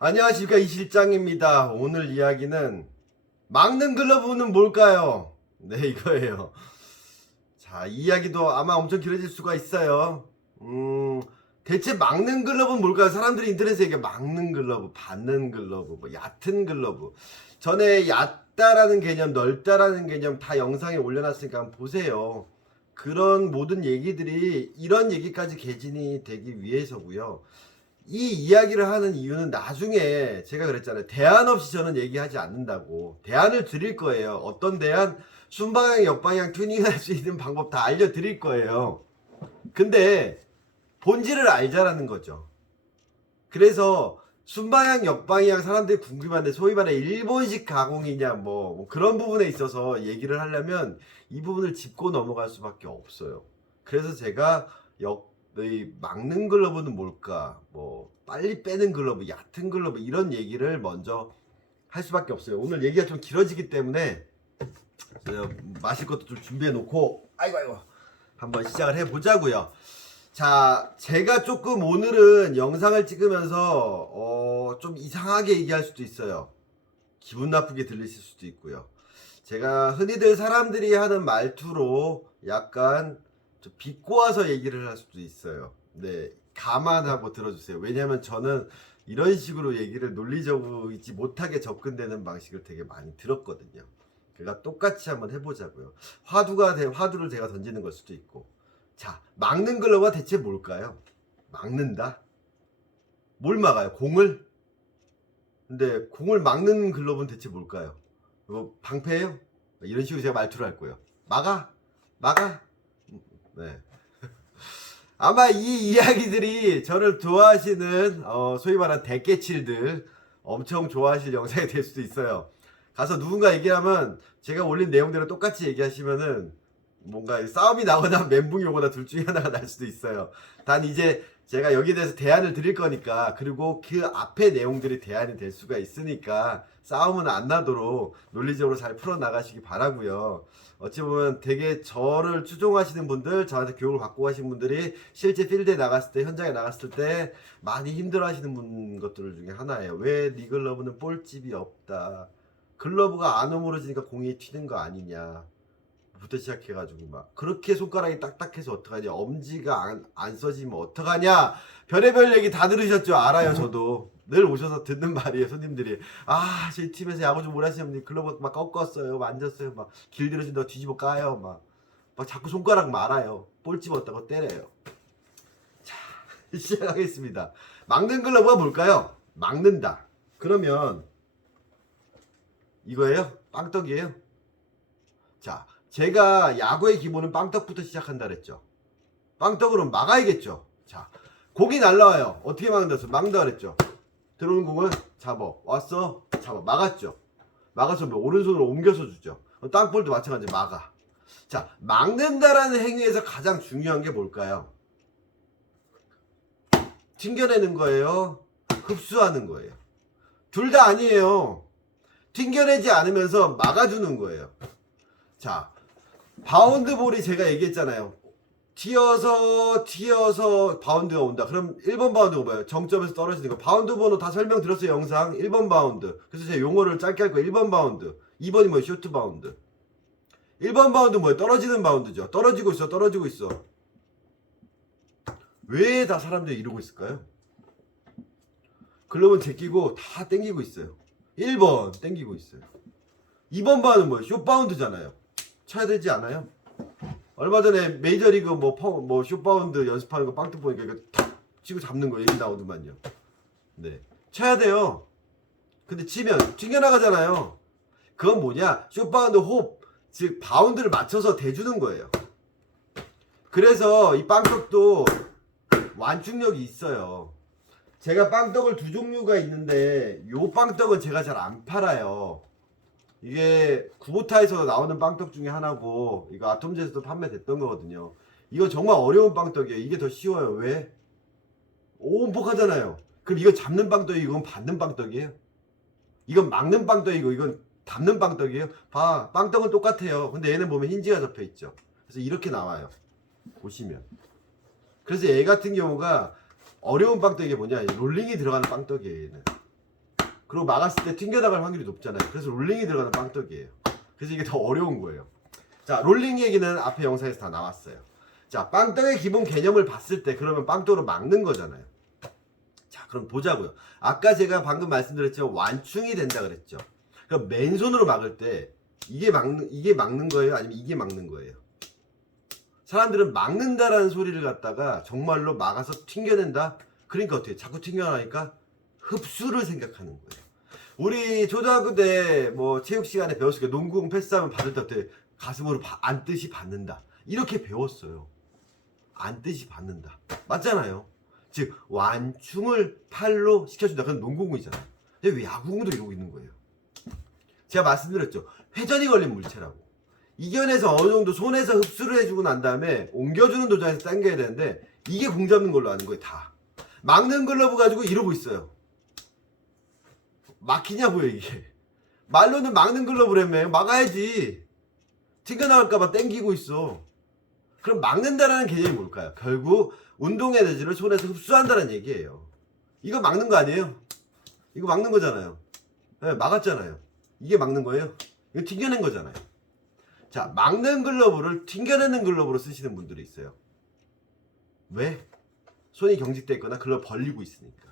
안녕하십니까, 이 실장입니다. 오늘 이야기는 막는 글러브는 뭘까요? 네, 이거예요. 자, 이 이야기도 아마 엄청 길어질 수가 있어요. 대체 막는 글러브는 뭘까요? 사람들이 인터넷에 이게 막는 글러브, 받는 글러브, 뭐 얕은 글러브. 전에 얕다라는 개념, 넓다라는 개념 다 영상에 올려놨으니까 한번 보세요. 그런 모든 얘기들이 이런 얘기까지 개진이 되기 위해서고요. 이 이야기를 하는 이유는 나중에 제가 그랬잖아요. 대안 없이 저는 얘기하지 않는다고. 대안을 드릴 거예요. 어떤 대안? 순방향, 역방향 튜닝할 수 있는 방법 다 알려드릴 거예요. 근데 본질을 알자라는 거죠. 그래서 순방향, 역방향 사람들이 궁금한데 소위 말해 일본식 가공이냐 뭐 그런 부분에 있어서 얘기를 하려면 이 부분을 짚고 넘어갈 수밖에 없어요. 그래서 제가 이 막는 글러브는 뭘까? 뭐 빨리 빼는 글러브, 얕은 글러브 이런 얘기를 먼저 할 수밖에 없어요. 오늘 얘기가 좀 길어지기 때문에 제가 마실 것도 좀 준비해 놓고 아이고 한번 시작을 해 보자고요. 자, 제가 조금 오늘은 영상을 찍으면서 좀 이상하게 얘기할 수도 있어요. 기분 나쁘게 들리실 수도 있고요. 제가 흔히들 사람들이 하는 말투로 약간 좀 비꼬아서 얘기를 할 수도 있어요. 네, 감안하고 들어주세요. 왜냐하면 저는 이런 식으로 얘기를 논리적이지 못하게 접근되는 방식을 되게 많이 들었거든요. 그러니까 똑같이 한번 해보자고요. 화두를 제가 던지는 걸 수도 있고. 자, 막는 글러브가 대체 뭘까요? 막는다? 뭘 막아요? 공을? 근데 공을 막는 글러브는 대체 뭘까요? 뭐 방패예요? 이런 식으로 제가 말투를 할 거예요. 막아? 막아? 네. 아마 이 이야기들이 저를 좋아하시는 소위 말하는 대깨칠들 엄청 좋아하실 영상이 될 수도 있어요. 가서 누군가 얘기하면 제가 올린 내용대로 똑같이 얘기하시면은 뭔가 싸움이 나거나 멘붕이 오거나 둘 중에 하나가 날 수도 있어요. 단 이제 제가 여기에 대해서 대안을 드릴 거니까, 그리고 그 앞에 내용들이 대안이 될 수가 있으니까 싸움은 안 나도록 논리적으로 잘 풀어나가시기 바라고요. 어찌 보면 되게 저를 추종하시는 분들, 저한테 교육을 받고 가신 분들이 실제 필드에 나갔을 때, 현장에 나갔을 때 많이 힘들어하시는 것들 중에 하나예요. 왜 네 글러브는 볼집이 없다, 글러브가 안 어우러지니까 공이 튀는 거 아니냐 부터 시작해가지고 막 그렇게 손가락이 딱딱해서 어떡하냐, 엄지가 안 써지면 어떡하냐, 별의별 얘기 다 들으셨죠? 알아요. 저도 늘 오셔서 듣는 말이에요. 손님들이 저희 팀에서 야구 좀 오래 하시는 분이 글러브 막 꺾었어요, 만졌어요, 막 길들여진다고 뒤집어 까요, 막 자꾸 손가락 말아요. 볼 집었다고 때려요. 자, 시작하겠습니다. 막는 글러브가 뭘까요? 막는다 그러면 이거예요? 빵떡이에요? 자, 제가 야구의 기본은 빵떡부터 시작한다 그랬죠. 빵떡으로 막아야겠죠. 자, 공이 날라와요. 어떻게 막는다 그랬죠. 들어오는 공을 잡아. 왔어. 잡아. 막았죠. 막아서 오른손으로 옮겨서 주죠. 땅볼도 마찬가지 막아. 자, 막는다라는 행위에서 가장 중요한 게 뭘까요? 튕겨내는 거예요? 흡수하는 거예요? 둘 다 아니에요. 튕겨내지 않으면서 막아주는 거예요. 자, 바운드볼이 제가 얘기했잖아요. 튀어서 바운드가 온다. 그럼 1번 바운드가 뭐예요? 정점에서 떨어지는 거. 바운드 번호 다 설명드렸어요, 영상. 1번 바운드. 그래서 제가 용어를 짧게 할 거예요. 1번 바운드. 2번이 뭐예요? 쇼트 바운드. 1번 바운드 뭐예요? 떨어지는 바운드죠. 떨어지고 있어. 왜 다 사람들이 이러고 있을까요? 글러브는 제끼고 다 땡기고 있어요. 1번 땡기고 있어요. 2번 바운드는 뭐예요? 쇼 바운드잖아요. 쳐야 되지 않아요? 얼마 전에 메이저리그 뭐 숏바운드 연습하는 거 빵떡 보니까 이거 탁 치고 잡는 거 얘기 나오더만요. 네, 쳐야 돼요. 근데 치면 튕겨나가잖아요. 그건 뭐냐? 숏바운드 호흡, 즉 바운드를 맞춰서 대주는 거예요. 그래서 이 빵떡도 완충력이 있어요. 제가 빵떡을 두 종류가 있는데 요 빵떡은 제가 잘 안 팔아요. 이게 구보타에서 나오는 빵떡 중에 하나고, 이거 아톰즈에서도 판매됐던 거거든요. 이거 정말 어려운 빵떡이에요. 이게 더 쉬워요. 왜? 오음폭하잖아요. 그럼 이거 잡는 빵떡이고 이건 받는 빵떡이에요? 이건 막는 빵떡이고 이건 담는 빵떡이에요? 빵떡은 똑같아요. 근데 얘는 보면 힌지가 접혀 있죠. 그래서 이렇게 나와요. 보시면. 그래서 얘 같은 경우가 어려운 빵떡이 뭐냐, 롤링이 들어가는 빵떡이에요. 얘는 그리고 막았을 때 튕겨나갈 확률이 높잖아요. 그래서 롤링이 들어가는 빵떡이에요. 그래서 이게 더 어려운 거예요. 자, 롤링 얘기는 앞에 영상에서 다 나왔어요. 자, 빵떡의 기본 개념을 봤을 때 그러면 빵떡으로 막는 거잖아요. 자, 그럼 보자고요. 아까 제가 방금 말씀드렸지만 완충이 된다 그랬죠. 그럼 맨손으로 막을 때 이게 막는 거예요? 아니면 이게 막는 거예요? 사람들은 막는다라는 소리를 갖다가 정말로 막아서 튕겨낸다? 그러니까 어떻게 자꾸 튕겨나니까 흡수를 생각하는 거예요. 우리 초등학교 때 뭐 체육 시간에 배웠을 때 농구공 패스하면 받을 때 어때? 가슴으로 안듯이 받는다. 이렇게 배웠어요. 안듯이 받는다. 맞잖아요. 즉 완충을 팔로 시켜준다. 그건 농구공이잖아요. 근데 왜 야구공도 이러고 있는 거예요? 제가 말씀드렸죠. 회전이 걸린 물체라고. 이겨내서 어느 정도 손에서 흡수를 해주고 난 다음에 옮겨주는 도장에서 당겨야 되는데 이게 공 잡는 걸로 아는 거예요. 다. 막는 글러브 가지고 이러고 있어요. 막히냐고요 이게. 말로는 막는 글러브라며. 막아야지. 튕겨나갈까봐 땡기고 있어. 그럼 막는다라는 개념이 뭘까요? 결국 운동 에너지를 손에서 흡수한다는 얘기예요. 이거 막는 거 아니에요? 이거 막는 거잖아요. 네, 막았잖아요. 이게 막는 거예요? 이거 튕겨낸 거잖아요. 자, 막는 글러브를 튕겨내는 글러브로 쓰시는 분들이 있어요. 왜? 손이 경직돼 있거나 글러브 벌리고 있으니까.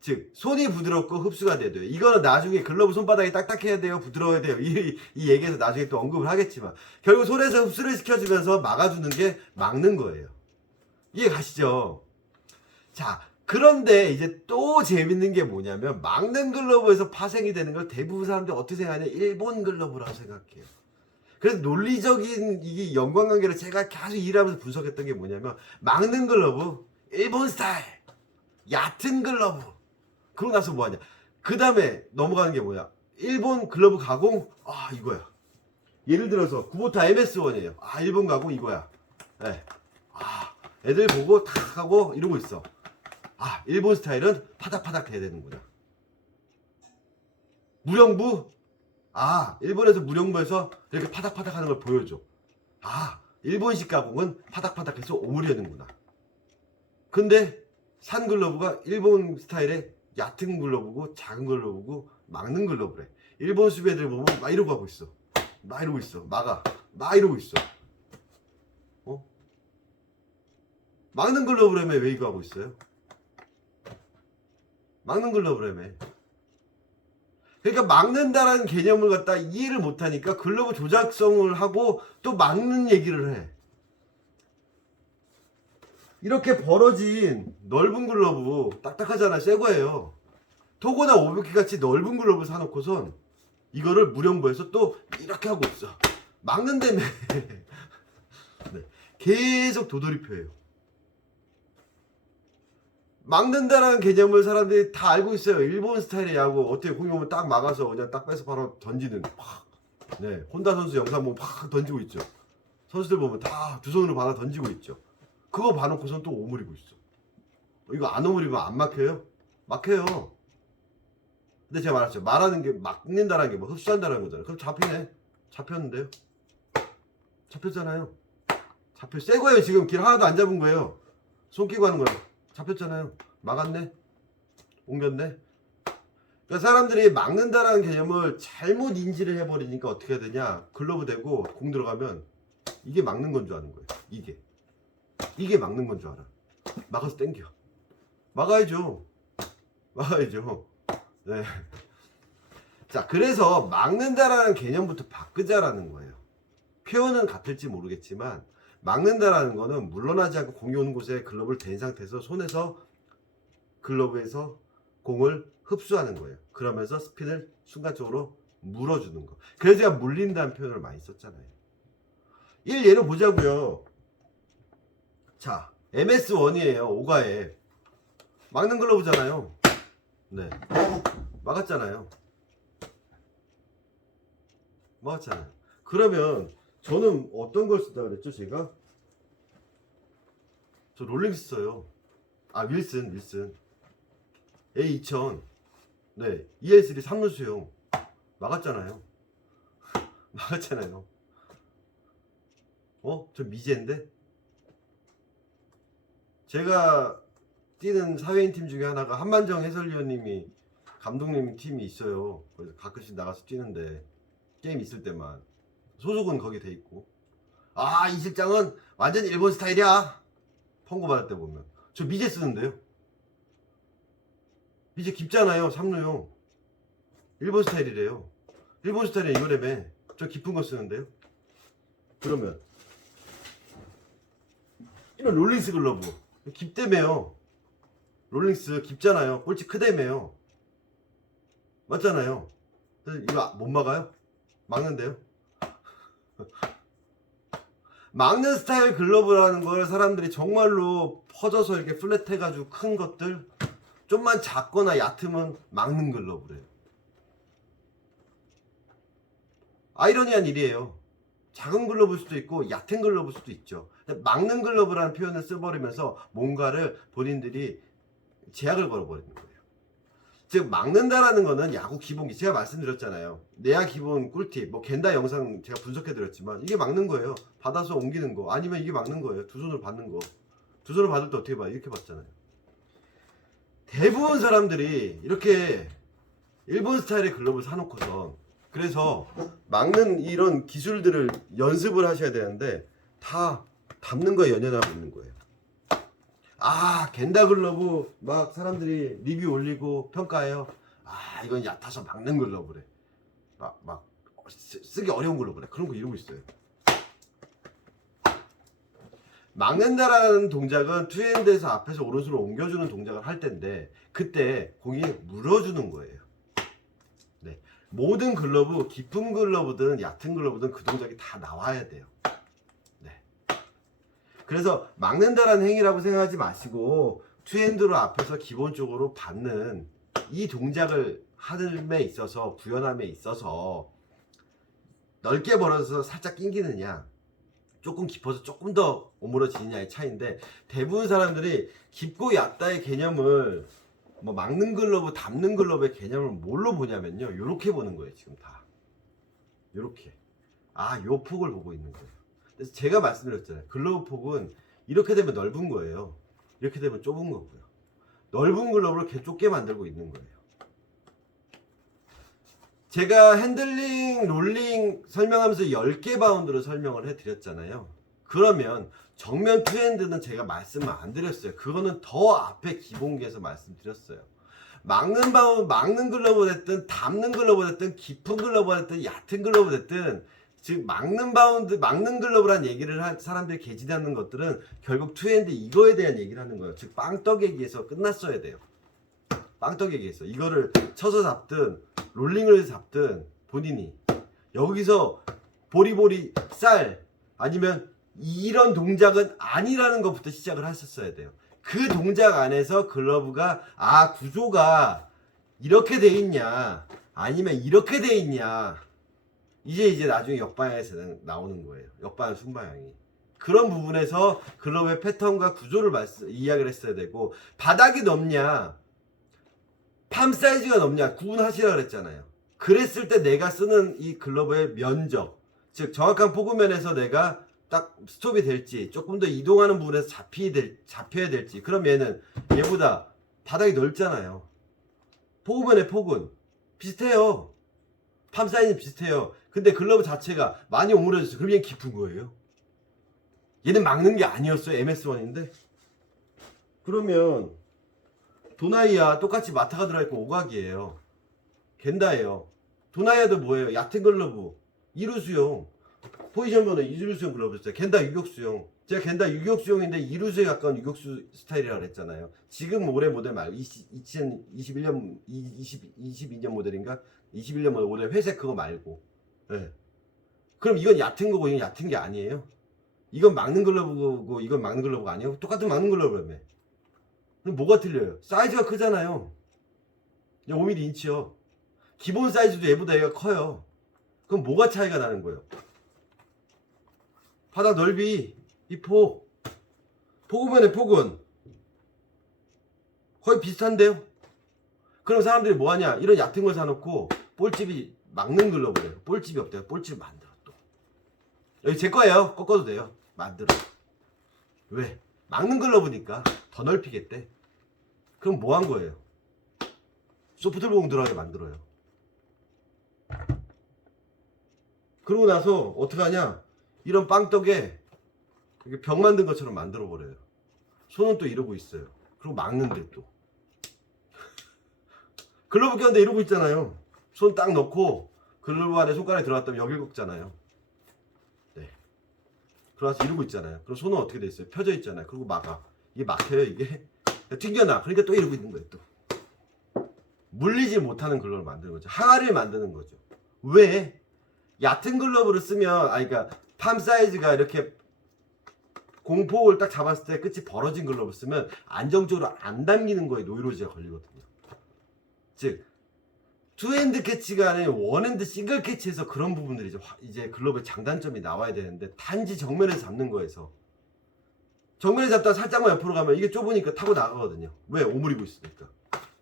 즉 손이 부드럽고 흡수가 돼야 돼요. 이거는 나중에 글러브 손바닥이 딱딱해야 돼요, 부드러워야 돼요. 이 얘기에서 나중에 또 언급을 하겠지만 결국 손에서 흡수를 시켜주면서 막아주는 게 막는 거예요. 이해 가시죠? 자, 그런데 이제 또 재밌는 게 뭐냐면 막는 글러브에서 파생이 되는 걸 대부분 사람들이 어떻게 생각하냐? 일본 글러브라고 생각해요. 그래서 논리적인 이 연관관계를 제가 계속 일하면서 분석했던 게 뭐냐면 막는 글러브 일본 스타일, 얕은 글러브. 그러고 나서 뭐하냐? 그 다음에 넘어가는 게 뭐야? 일본 글러브 가공? 아 이거야. 예를 들어서 구보타 MS1이에요. 아 일본 가공 이거야. 네. 아 애들 보고 탁 하고 이러고 있어. 아 일본 스타일은 파닥파닥 해야 되는구나. 무령부? 아 일본에서 무령부에서 이렇게 파닥파닥 하는 걸 보여줘. 아 일본식 가공은 파닥파닥해서 오므려는구나. 근데 산 글러브가 일본 스타일의 얕은 글러브고 작은 글러브고 막는 글러브래. 일본 수비애들 보면 막 이러고 하고 있어. 막 이러고 있어. 막아. 막 이러고 있어. 어? 막는 글러브라며 왜 이거 하고 있어요? 막는 글러브라며. 그러니까 막는다라는 개념을 갖다 이해를 못하니까 글러브 조작성을 하고 또 막는 얘기를 해. 이렇게 벌어진 넓은 글러브 딱딱하잖아. 새 거예요. 토고나 오브키 같이 넓은 글러브 사놓고선 이거를 무령부에서 또 이렇게 하고 있어. 막는다며. 네. 계속 도돌이표예요. 막는다라는 개념을 사람들이 다 알고 있어요. 일본 스타일의 야구 어떻게 공이 오면 딱 막아서 그냥 딱 빼서 바로 던지는. 네, 혼다 선수 영상 보면 팍 던지고 있죠. 선수들 보면 다 두 손으로 받아 던지고 있죠. 그거 봐놓고선 또 오므리고 있어. 이거 안 오므리면 안 막혀요? 막혀요. 근데 제가 말했죠. 말하는 게 막는다라는 게 뭐 흡수한다라는 거잖아요. 그럼 잡히네. 잡혔는데요. 잡혔잖아요. 새 거예요. 지금 길 하나도 안 잡은 거예요. 손 끼고 하는 거예요. 잡혔잖아요. 막았네. 옮겼네. 그러니까 사람들이 막는다라는 개념을 잘못 인지를 해버리니까 어떻게 해야 되냐. 글러브 대고 공 들어가면 이게 막는 건 줄 아는 거예요. 이게 막는 건 줄 알아. 막아서 땡겨. 막아야죠. 막아야죠. 네. 자, 그래서 막는다라는 개념부터 바꾸자라는 거예요. 표현은 같을지 모르겠지만 막는다라는 거는 물러나지 않고 공이 오는 곳에 글러브를 댄 상태에서 손에서 글러브에서 공을 흡수하는 거예요. 그러면서 스핀을 순간적으로 물어주는 거. 그래서 제가 물린다는 표현을 많이 썼잖아요. 예로 보자고요. 자, MS1이에요. 오가에 막는 글러브잖아요. 네, 막았잖아요. 그러면 저는 어떤 걸 쓰다 그랬죠? 제가 저 롤링스 써요. 아 윌슨 A2000 네 EL3 3루수용 막았잖아요. 막았잖아요. 저 미제인데 제가 뛰는 사회인 팀 중에 하나가 한만정 해설위원님이 감독님 팀이 있어요. 그래서 가끔씩 나가서 뛰는데 게임 있을 때만 소속은 거기 돼 있고, 아, 이 실장은 완전 일본 스타일이야. 펑고 받을 때 보면 저 미제 쓰는데요. 미제 깊잖아요. 삼루용. 일본 스타일이래요. 일본 스타일이 이거라며. 저 깊은 거 쓰는데요. 그러면 이런 롤링스 글러브 깊대매요. 롤링스 깊잖아요. 볼치 크대매요. 맞잖아요. 그래서 이거 못 막아요? 막는데요. 막는 스타일 글러브라는 걸 사람들이 정말로 퍼져서 이렇게 플랫해가지고 큰 것들, 좀만 작거나 얕으면 막는 글러브래요. 아이러니한 일이에요. 작은 글러브일 수도 있고 얕은 글러브일 수도 있죠. 막는 글러브라는 표현을 써버리면서 뭔가를 본인들이 제약을 걸어버리는 거예요. 즉 막는다라는 거는 야구 기본기, 제가 말씀드렸잖아요. 내야 기본 꿀팁, 뭐 겐다 영상 제가 분석해드렸지만 이게 막는 거예요. 받아서 옮기는 거, 아니면 이게 막는 거예요. 두 손으로 받는 거. 두 손으로 받을 때 어떻게 봐요? 이렇게 받잖아요. 대부분 사람들이 이렇게 일본 스타일의 글러브를 사놓고서, 그래서 막는 이런 기술들을 연습을 하셔야 되는데 다 담는 거에 연연하고 있는 거예요. 아, 겐다 글러브 막 사람들이 리뷰 올리고 평가해요. 아, 이건 얕아서 막는 글러브래. 막 쓰기 어려운 글러브래. 그런 거 이러고 있어요. 막는다라는 동작은 투핸드에서 앞에서 오른손으로 옮겨주는 동작을 할 텐데, 그때 공이 물어주는 거예요. 네, 모든 글러브, 깊은 글러브든 얕은 글러브든 그 동작이 다 나와야 돼요. 네. 그래서 막는다라는 행위라고 생각하지 마시고, 투핸드로 앞에서 기본적으로 받는 이 동작을 하는데 있어서, 구현함에 있어서 넓게 벌어져서 살짝 낑기느냐, 조금 깊어서 조금 더 오므러지느냐의 차이인데, 대부분 사람들이 깊고 얕다의 개념을, 뭐 막는 글러브, 담는 글러브의 개념을 뭘로 보냐면요, 요렇게 보는 거예요. 지금 다 요렇게, 아, 요 폭을 보고 있는 거예요. 그래서 제가 말씀드렸잖아요. 글러브 폭은 이렇게 되면 넓은 거예요. 이렇게 되면 좁은 거고요. 넓은 글러브를 이렇게 좁게 만들고 있는 거예요. 제가 핸들링, 롤링 설명하면서 10개 바운드로 설명을 해드렸잖아요. 그러면 정면 투핸드는 제가 말씀을 안 드렸어요. 그거는 더 앞에 기본기에서 말씀드렸어요. 막는 바운드, 막는 글러브 됐든 담는 글러브 됐든 깊은 글러브 됐든 얕은 글러브 됐든, 즉 막는 바운드, 막는 글러브란 얘기를 한 사람들이 개진하는 것들은 결국 투핸드 이거에 대한 얘기를 하는 거예요. 즉 빵떡얘기에서 끝났어야 돼요. 빵떡얘기에서 이거를 쳐서 잡든 롤링을 잡든 본인이 여기서 보리보리 쌀, 아니면 이런 동작은 아니라는 것부터 시작을 하셨어야 돼요. 그 동작 안에서 글러브가, 아, 구조가 이렇게 돼 있냐 아니면 이렇게 돼 있냐, 이제 나중에 역방향에서 나오는 거예요. 역방향 순방향이. 그런 부분에서 글러브의 패턴과 구조를 이야기를 했어야 되고, 바닥이 넓냐 팜 사이즈가 넓냐 구분하시라 그랬잖아요. 그랬을 때 내가 쓰는 이 글러브의 면적, 즉 정확한 포구면에서 내가 딱 스톱이 될지, 조금 더 이동하는 부분에서 잡혀야 될지, 그럼 얘보다 바닥이 넓잖아요. 포구면의 폭은 비슷해요. 팜 사이즈는 비슷해요. 근데 글러브 자체가 많이 오므려졌어요. 그럼 얘는 깊은 거예요. 얘는 막는 게 아니었어요. MS1인데. 그러면 도나이야 똑같이 마타가 들어있고 오각이에요. 겐다예요. 도나이야도 뭐예요? 얕은 글러브, 이루수용, 포지션 번호 이루수용 글러브였어요. 겐다 유격수용. 제가 겐다 유격수용인데 이루수에 가까운 유격수 스타일이라고 그랬잖아요. 지금 올해 모델 말고 2021년 22년 모델인가? 21년 모델 회색 그거 말고. 네. 그럼 이건 얕은 거고 이건 얕은 게 아니에요? 이건 막는 글러브고 이건 막는 글러브가 아니에요? 똑같은 막는 글러브라며. 그럼 뭐가 틀려요? 사이즈가 크잖아요. 5mm인치요. 기본 사이즈도 얘보다 얘가 커요. 그럼 뭐가 차이가 나는 거예요? 바닥 넓이, 이 폭, 포구면의 폭은 거의 비슷한데요? 그럼 사람들이 뭐하냐? 이런 얕은 걸 사놓고 볼집이 막는 글러브래요. 볼집이 없대요. 볼집을 만들어 또. 여기 제 거예요. 꺾어도 돼요. 만들어. 왜? 막는 글러브니까 더 넓히겠대. 그럼 뭐 한 거예요? 소프트볼 들어가게 만들어요. 그러고 나서 어떻게 하냐? 이런 빵떡에 이렇게 벽 만든 것처럼 만들어 버려요. 손은 또 이러고 있어요. 그리고 막는데 또 글러브 꼈는데 이러고 있잖아요. 손 딱 넣고 글러브 안에 손가락이 들어갔다면 여길 꺾잖아요. 네. 그래서 이러고 있잖아요. 그럼 손은 어떻게 돼 있어요? 펴져 있잖아요. 그리고 막아. 이게 막혀요 이게. 튕겨나. 그러니까 또 이러고 있는 거예요 또. 물리지 못하는 글러브를 만드는 거죠. 항아리를 만드는 거죠. 왜? 얕은 글러브를 쓰면 그러니까 팜 사이즈가 이렇게 공폭을 딱 잡았을 때 끝이 벌어진 글러브 쓰면 안정적으로 안 당기는 거에 노이로지가 걸리거든요. 즉 투핸드 캐치가 아닌 원핸드 싱글 캐치에서 그런 부분들이 이제 글러브의 장단점이 나와야 되는데 단지 정면에서 잡는 거에서 정면에 잡다가 살짝만 옆으로 가면 이게 좁으니까 타고 나가거든요. 왜? 오므리고 있으니까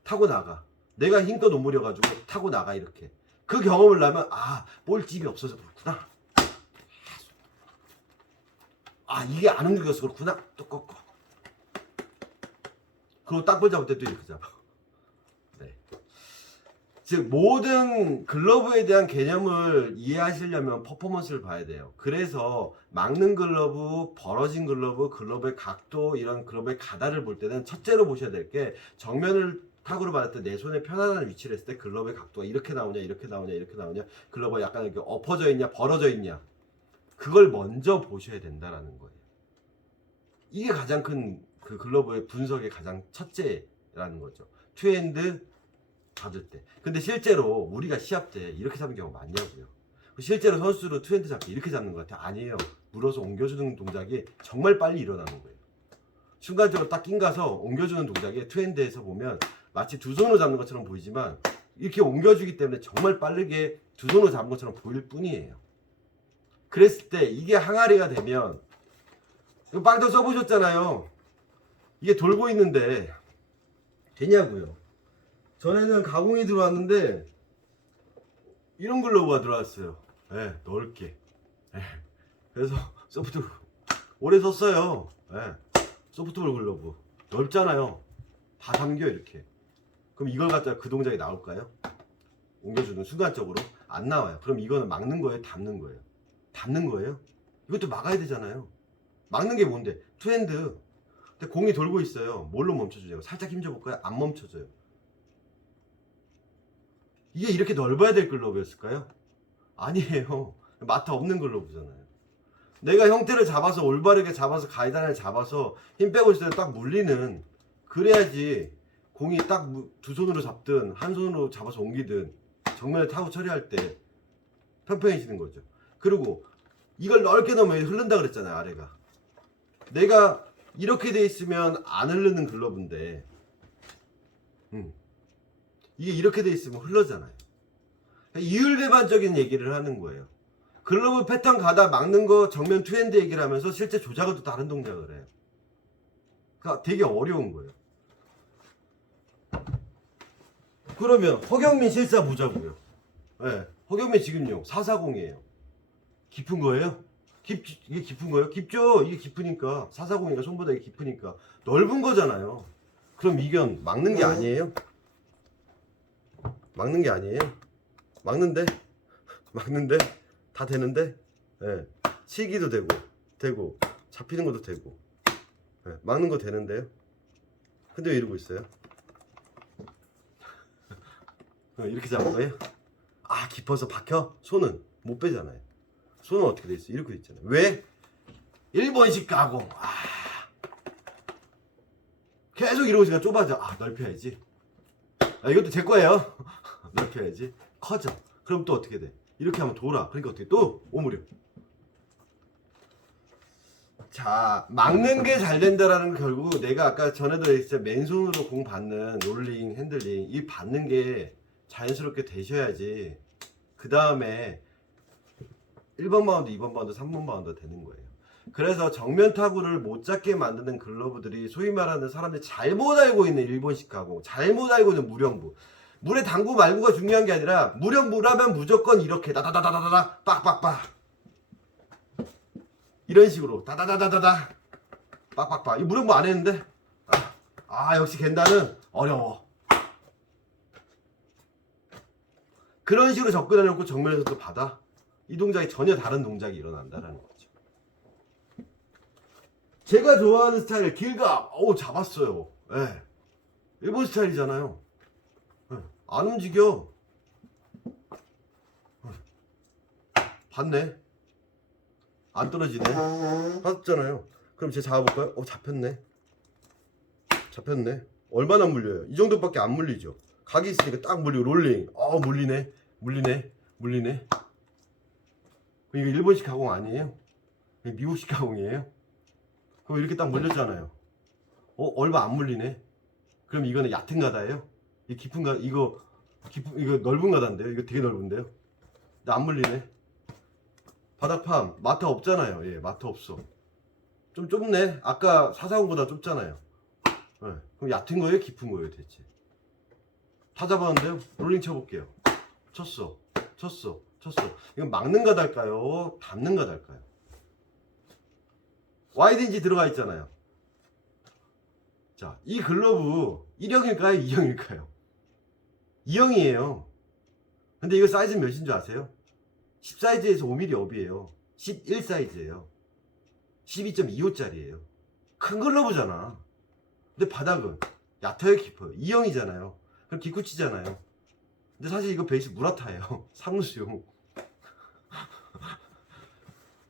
타고 나가. 내가 힘껏 오므려가지고 타고 나가. 이렇게 그 경험을 나면 볼집이 없어서 그렇구나. 이게 안 움직여서 그렇구나. 또 꺾어. 그리고 땅볼 잡을 때 또 이렇게 잡아. 네. 즉 모든 글러브에 대한 개념을 이해하시려면 퍼포먼스를 봐야 돼요. 그래서 막는 글러브, 벌어진 글러브, 글러브의 각도, 이런 글러브의 가다를 볼 때는 첫째로 보셔야 될 게 정면을 타구를 받을 때 내 손에 편안한 위치를 했을 때 글러브의 각도가 이렇게 나오냐 이렇게 나오냐 이렇게 나오냐, 글러브가 약간 이렇게 엎어져 있냐 벌어져 있냐, 그걸 먼저 보셔야 된다라는 거예요. 이게 가장 큰 그 글러브의 분석의 가장 첫째라는 거죠. 투핸드 받을 때. 근데 실제로 우리가 시합 때 이렇게 잡는 경우가 많냐고요. 실제로 선수로 투핸드 잡기 이렇게 잡는 것 같아요. 아니에요. 물어서 옮겨주는 동작이 정말 빨리 일어나는 거예요. 순간적으로 딱 낑가서 옮겨주는 동작에 투핸드에서 보면 마치 두 손으로 잡는 것처럼 보이지만 이렇게 옮겨주기 때문에 정말 빠르게 두 손으로 잡은 것처럼 보일 뿐이에요. 그랬을 때 이게 항아리가 되면, 이거 빵떡 써보셨잖아요. 이게 돌고 있는데 되냐고요. 전에는 가공이 들어왔는데 이런 글러브가 들어왔어요. 네, 넓게. 네. 그래서 소프트 오래 썼어요. 네. 소프트볼 글러브 넓잖아요. 다 담겨 이렇게. 그럼 이걸 갖다가 그 동작이 나올까요? 옮겨주는 순간적으로 안 나와요. 그럼 이거는 막는 거예요, 담는 거예요? 담는 거예요? 이것도 막아야 되잖아요. 막는 게 뭔데? 투핸드. 근데 공이 돌고 있어요. 뭘로 멈춰주냐고. 살짝 힘줘볼까요? 안 멈춰져요. 이게 이렇게 넓어야 될 글러브였을까요? 아니에요. 마타 없는 글러브잖아요. 내가 형태를 잡아서 올바르게 잡아서 가이단을 잡아서 힘 빼고 있을 때 딱 물리는, 그래야지 공이 딱 두 손으로 잡든 한 손으로 잡아서 옮기든 정면에 타고 처리할 때 평평해지는 거죠. 그리고 이걸 넓게 넣으면 흐른다 그랬잖아요. 아래가 내가 이렇게 돼 있으면 안 흐르는 글러브인데 이게 이렇게 돼 있으면 흘러잖아요. 이율배반적인 얘기를 하는 거예요. 글러브 패턴 가다 막는 거 정면 투핸드 얘기를 하면서 실제 조작은 또 다른 동작을 해요. 그러니까 되게 어려운 거예요. 그러면 허경민 실사 보자고요. 네, 허경민 지금요 440이에요. 깊은 거예요? 이게 깊은 거예요? 깊죠. 이게 깊으니까 440이니까 손보다 이게 깊으니까 넓은 거잖아요. 그럼 이건 막는 게 아니에요? 막는 게 아니에요? 막는데 다 되는데, 네. 치기도 되고 잡히는 것도 되고, 네. 막는 거 되는데요. 근데 왜 이러고 있어요? 이렇게 잡은 거예요? 깊어서 박혀? 손은 못 빼잖아요. 손은 어떻게 돼 있어요? 이렇게 돼 있잖아요. 왜? 일본식 가공. 계속 이러고 있으니까 좁아져. 넓혀야지. 이것도 제 거예요. 넓혀야지. 커져. 그럼 또 어떻게 돼? 이렇게 하면 돌아. 그러니까 어떻게 또 오므려. 자, 막는 게 잘 된다라는 건 결국 내가 아까 전에도 진짜 맨손으로 공 받는 롤링, 핸들링, 이 받는 게 자연스럽게 되셔야지 그 다음에 1번 바운드, 2번 바운드, 3번 바운드 되는 거예요. 그래서 정면 타구를 못 잡게 만드는 글러브들이 소위 말하는 사람들이 잘못 알고 있는 일본식 가공, 잘못 알고 있는 무령부. 물에 담구 말구가 중요한 게 아니라 무령부라면 무조건 이렇게 다다다다다다 빡빡빡 이런 식으로 다다다다다다 빡빡빡. 이 무령부 안 했는데 역시 겐다는 어려워. 그런 식으로 접근해놓고 정면에서 또 받아. 이 동작이 전혀 다른 동작이 일어난다라는 거죠. 제가 좋아하는 스타일 길가. 잡았어요. 예. 일본 스타일이잖아요. 예. 안 움직여. 봤네. 안 떨어지네. 봤잖아요. 그럼 제 잡아볼까요? 잡혔네. 잡혔네. 얼마나 물려요? 이 정도밖에 안 물리죠. 각이 있으니까 딱 물리고 롤링. 물리네. 물리네. 이거 일본식 가공 아니에요? 미국식 가공이에요? 그럼 이렇게 딱 물렸잖아요. 얼마 안 물리네. 그럼 이거는 얕은 가다예요? 이 깊은 가 이거 넓은 가다인데요? 이거 되게 넓은데요? 근데 안 물리네. 바닥팜 마타 없잖아요. 예, 마타 없어. 좀 좁네. 아까 440보다 좁잖아요. 예, 그럼 얕은 거예요? 깊은 거예요? 대체 다 잡았는데요? 롤링 쳐볼게요. 쳤어. 이건 막는 가달까요? 닿는 가달까요? 와이드인지 들어가 있잖아요. 자, 이 글러브 1형일까요? 2형일까요? 2형이에요. 근데 이거 사이즈는 몇인 줄 아세요? 10 사이즈에서 5mm 업이에요. 11 사이즈예요. 12.25짜리예요. 큰 글러브잖아. 근데 바닥은 얕아요, 깊어요? 2형이잖아요. 그럼 기쿠치잖아요. 근데 사실 이거 베이스 무라타예요. 사무수용.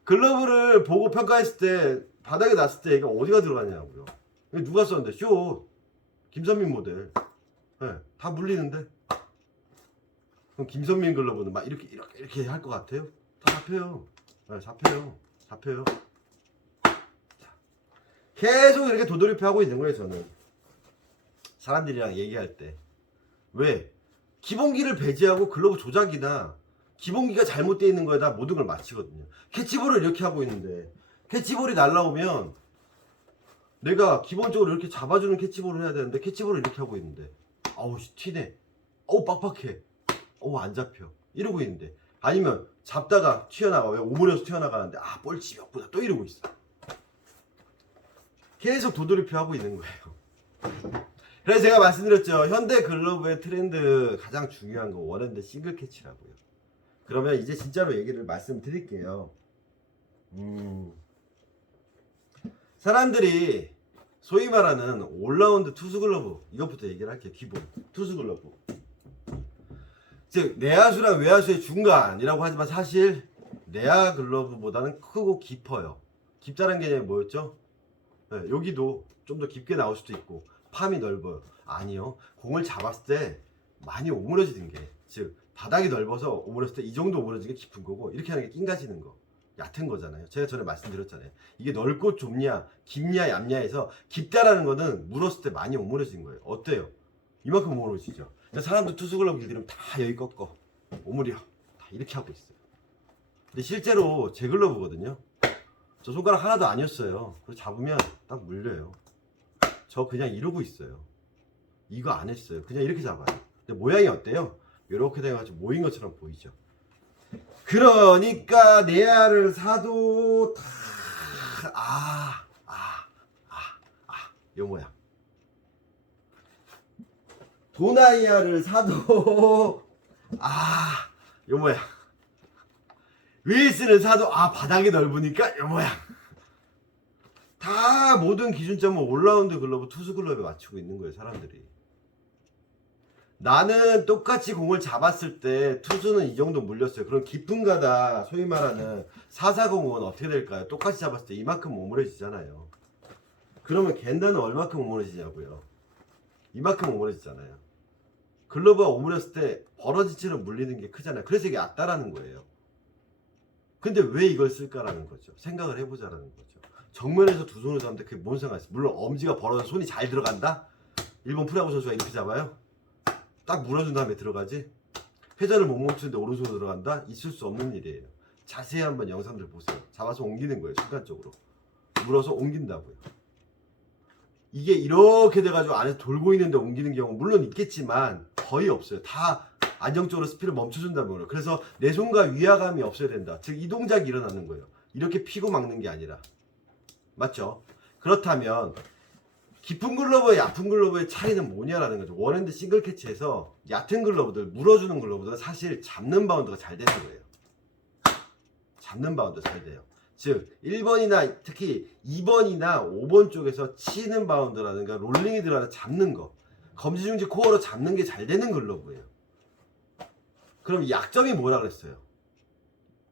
글러브를 보고 평가했을 때 바닥에 놨을 때 얘가 어디가 들어갔냐고요. 누가 썼는데? 쇼 김선민 모델. 네, 다 물리는데. 그럼 김선민 글러브는 막 이렇게 할 것 같아요? 다 잡혀요. 네, 잡혀요. 계속 이렇게 도돌이표 하고 있는 거예요. 저는 사람들이랑 얘기할 때. 왜? 기본기를 배제하고 글러브 조작이나 기본기가 잘못되어 있는 거에다 모든 걸 맞추거든요. 캐치볼을 이렇게 하고 있는데 캐치볼이 날라오면 내가 기본적으로 이렇게 잡아주는 캐치볼을 해야 되는데 캐치볼을 이렇게 하고 있는데 튀네. 빡빡해. 안 잡혀. 이러고 있는데 아니면 잡다가 튀어나가. 왜 오므려서 튀어나가는데 볼집이 없구나. 또 이러고 있어. 계속 도돌이표 하고 있는 거예요. 그래서 제가 말씀드렸죠. 현대 글러브의 트렌드 가장 중요한 거 원핸드 싱글 캐치라고요. 그러면 이제 진짜로 얘기를 말씀드릴게요. 사람들이 소위 말하는 올라운드 투수 글러브, 이것부터 얘기를 할게요. 기본 투수 글러브, 즉 내야수랑 외야수의 중간이라고 하지만 사실 내야 글러브보다는 크고 깊어요. 깊다는 개념이 뭐였죠? 네, 여기도 좀 더 깊게 나올 수도 있고 팜이 넓어요. 아니요, 공을 잡았을 때 많이 오므려지는 게, 즉 바닥이 넓어서 오므렸을 때 이 정도 오므려지는 게 깊은 거고, 이렇게 하는 게 낑가지는 거, 얕은 거잖아요. 제가 전에 말씀드렸잖아요. 이게 넓고 좁냐 깊냐 얇냐에서 깊다라는 거는 물었을 때 많이 오므려진 거예요. 어때요? 이만큼 오므려지죠. 사람들 투수글러브 길들이면 다 여기 꺾어 오므려 다 이렇게 하고 있어요. 근데 실제로 제 글러브거든요. 저 손가락 하나도 아니었어요. 그래서 잡으면 딱 물려요. 저 그냥 이러고 있어요. 이거 안 했어요. 그냥 이렇게 잡아요. 근데 모양이 어때요? 이렇게 돼가지고 모인 것처럼 보이죠. 그러니까 내야를 사도 다 요 모양. 도나이아를 사도 요 모양. 윌슨을 사도 바닥이 넓으니까 요 모양. 다 모든 기준점은 올라운드 글러브, 투수 글러브에 맞추고 있는 거예요, 사람들이. 나는 똑같이 공을 잡았을 때 투수는 이 정도 물렸어요. 그럼 깊은 가다, 소위 말하는 440은 어떻게 될까요? 똑같이 잡았을 때 이만큼 오므려지잖아요. 그러면 겐다는 얼마큼 오므려지냐고요? 이만큼 오므려지잖아요. 글러브가 오므렸을 때 벌어진 채로 물리는 게 크잖아요. 그래서 이게 얕다라는 거예요. 근데 왜 이걸 쓸까라는 거죠. 생각을 해보자라는 거죠. 정면에서 두 손을 잡는데 그게 뭔 상관이 있어요? 물론 엄지가 벌어져 손이 잘 들어간다? 일본 프로야구 선수가 이렇게 잡아요? 딱 물어준 다음에 들어가지? 회전을 못 멈추는데 오른손으로 들어간다? 있을 수 없는 일이에요. 자세히 한번 영상들 보세요. 잡아서 옮기는 거예요, 순간적으로. 물어서 옮긴다고요. 이게 이렇게 돼가지고 안에서 돌고 있는데 옮기는 경우 물론 있겠지만 거의 없어요. 다 안정적으로 스피드를 멈춰준다면. 그래서 내 손과 위화감이 없어야 된다. 즉 이 동작이 일어나는 거예요. 이렇게 피고 막는 게 아니라. 맞죠? 그렇다면 깊은 글러브와 얕은 글러브의 차이는 뭐냐라는 거죠. 원핸드 싱글 캐치에서 얕은 글러브들, 물어주는 글러브들은 사실 잡는 바운드가 잘 되는 거예요. 잡는 바운드 잘 돼요. 즉 1번이나 특히 2번이나 5번 쪽에서 치는 바운드라든가 롤링이 들어가는 잡는 거, 검지중지 코어로 잡는 게 잘 되는 글러브예요. 그럼 약점이 뭐라 그랬어요?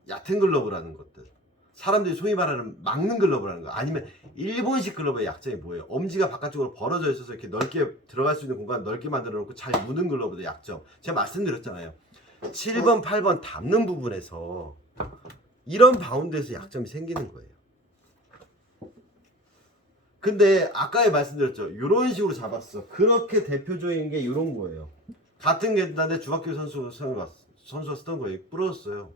얕은 글러브라는 것들, 사람들이 소위 말하는 막는 글러브라는 거, 아니면 일본식 글러브의 약점이 뭐예요? 엄지가 바깥쪽으로 벌어져 있어서 이렇게 넓게 들어갈 수 있는 공간 넓게 만들어 놓고 잘 무는 글러브의 약점, 제가 말씀드렸잖아요. 7번 8번 담는 부분에서 이런 바운드에서 약점이 생기는 거예요. 근데 아까 말씀드렸죠. 이런 식으로 잡았어. 그렇게 대표적인 게 이런 거예요. 같은 계단에 중학교 선수가 쓰던 거예요. 부러졌어요.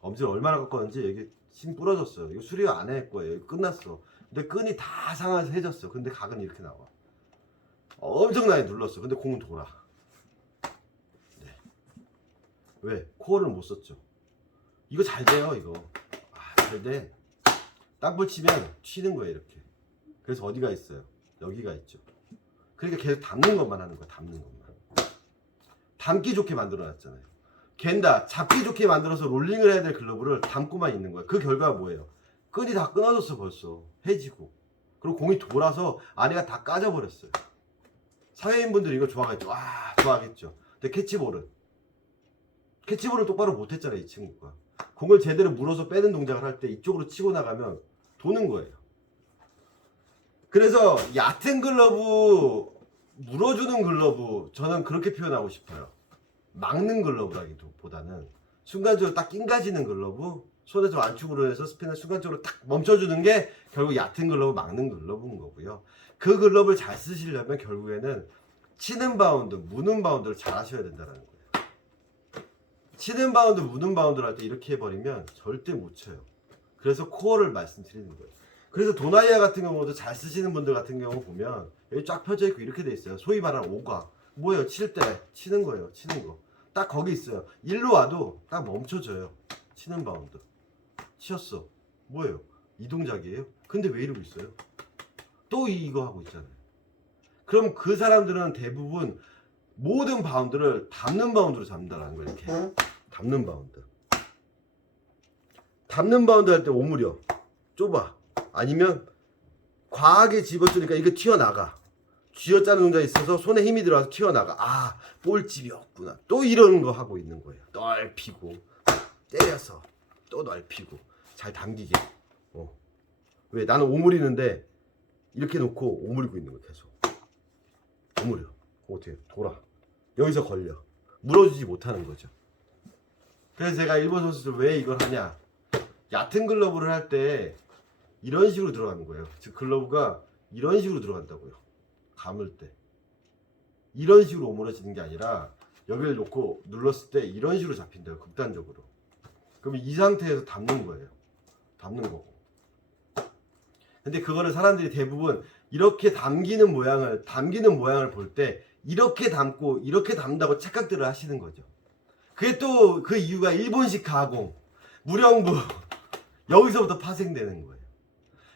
엄지를 얼마나 꺾었는지 여기 힘 부러졌어요. 이거 수리 안 할 거예요. 끝났어. 근데 끈이 다 상해서 해졌어. 근데 각은 이렇게 나와. 엄청나게 눌렀어. 근데 공은 돌아. 네. 왜? 코어를 못 썼죠. 이거 잘 돼요. 이거 잘 돼. 땅볼 치면 튀는 거예요. 이렇게. 그래서 어디가 있어요? 여기가 있죠. 그러니까 계속 담는 것만 하는 거야. 담는 것만. 담기 좋게 만들어 놨잖아요. 갠다 잡기 좋게 만들어서 롤링을 해야 될 글러브를 담고만 있는 거야. 그 결과가 뭐예요? 끈이 다 끊어졌어. 벌써 해지고, 그리고 공이 돌아서 안에가 다 까져버렸어요. 사회인분들이 이거 좋아하겠죠. 와, 좋아하겠죠. 근데 캐치볼은 똑바로 못했잖아요. 이 친구가 공을 제대로 물어서 빼는 동작을 할 때 이쪽으로 치고 나가면 도는 거예요. 그래서 얕은 글러브, 물어주는 글러브, 저는 그렇게 표현하고 싶어요. 막는 글러브라기보다는 순간적으로 딱 낑가지는 글러브, 손에서 완축으로 해서 스핀을 순간적으로 딱 멈춰주는 게 결국 얕은 글러브, 막는 글러브인 거고요. 그 글러브를 잘 쓰시려면 결국에는 치는 바운드, 무는 바운드를 잘 하셔야 된다는 거예요. 치는 바운드, 무는 바운드를 할 때 이렇게 해버리면 절대 못 쳐요. 그래서 코어를 말씀드리는 거예요. 그래서 도나이아 같은 경우도 잘 쓰시는 분들 같은 경우 보면 여기 쫙 펴져 있고 이렇게 돼 있어요. 소위 말하는 오가 뭐예요? 칠 때 치는 거예요. 치는 거 딱 거기 있어요. 일로 와도 딱 멈춰져요. 치는 바운드 치었어. 뭐예요? 이 동작이에요? 근데 왜 이러고 있어요? 또 이거 하고 있잖아요. 그럼 그 사람들은 대부분 모든 바운드를 담는 바운드로 잡는다는 거예요. 이렇게 담는 바운드. 담는 바운드 할 때 오므려 좁아, 아니면 과하게 집어주니까 이게 튀어나가. 쥐어짜는 동작이 있어서 손에 힘이 들어가서 튀어나가. 아, 볼집이었구나. 또 이런 거 하고 있는 거예요. 넓히고 때려서 또 넓히고 잘 당기게. 왜? 나는 오므리는데 이렇게 놓고 오므리고 있는 거야. 계속 오므려. 어떻게 돌아. 여기서 걸려. 물어주지 못하는 거죠. 그래서 제가 일본 선수들 왜 이걸 하냐, 얕은 글러브를 할 때 이런 식으로 들어가는 거예요. 즉 글러브가 이런 식으로 들어간다고요. 감을 때 이런 식으로 오므려지는 게 아니라 여기를 놓고 눌렀을 때 이런 식으로 잡힌대요. 극단적으로. 그럼 이 상태에서 담는 거예요. 담는 거고. 근데 그거를 사람들이 대부분 이렇게 담기는 모양을 볼 때 이렇게 담고 이렇게 담는다고 착각들을 하시는 거죠. 그게 또 그 이유가 일본식 가공, 무령부 여기서부터 파생되는 거예요.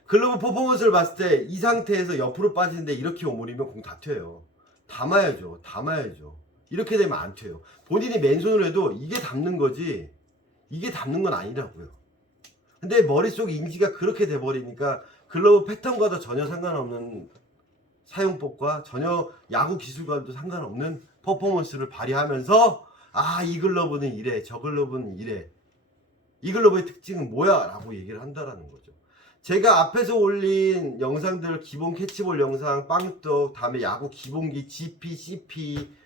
글러브 퍼포먼스를 봤을 때 이 상태에서 옆으로 빠지는데 이렇게 오므리면 공 다 튀어요. 담아야죠. 이렇게 되면 안 튀어요. 본인이 맨손으로 해도 이게 담는 거지 이게 담는 건 아니라고요. 근데 머릿속 인지가 그렇게 돼버리니까 글러브 패턴과도 전혀 상관없는 사용법과 전혀 야구 기술과도 상관없는 퍼포먼스를 발휘하면서 아, 이 글러브는 이래, 저 글러브는 이래, 이 글러브의 특징은 뭐야? 라고 얘기를 한다라는 거죠. 제가 앞에서 올린 영상들, 기본 캐치볼 영상, 빵떡, 다음에 야구 기본기, GP, CP,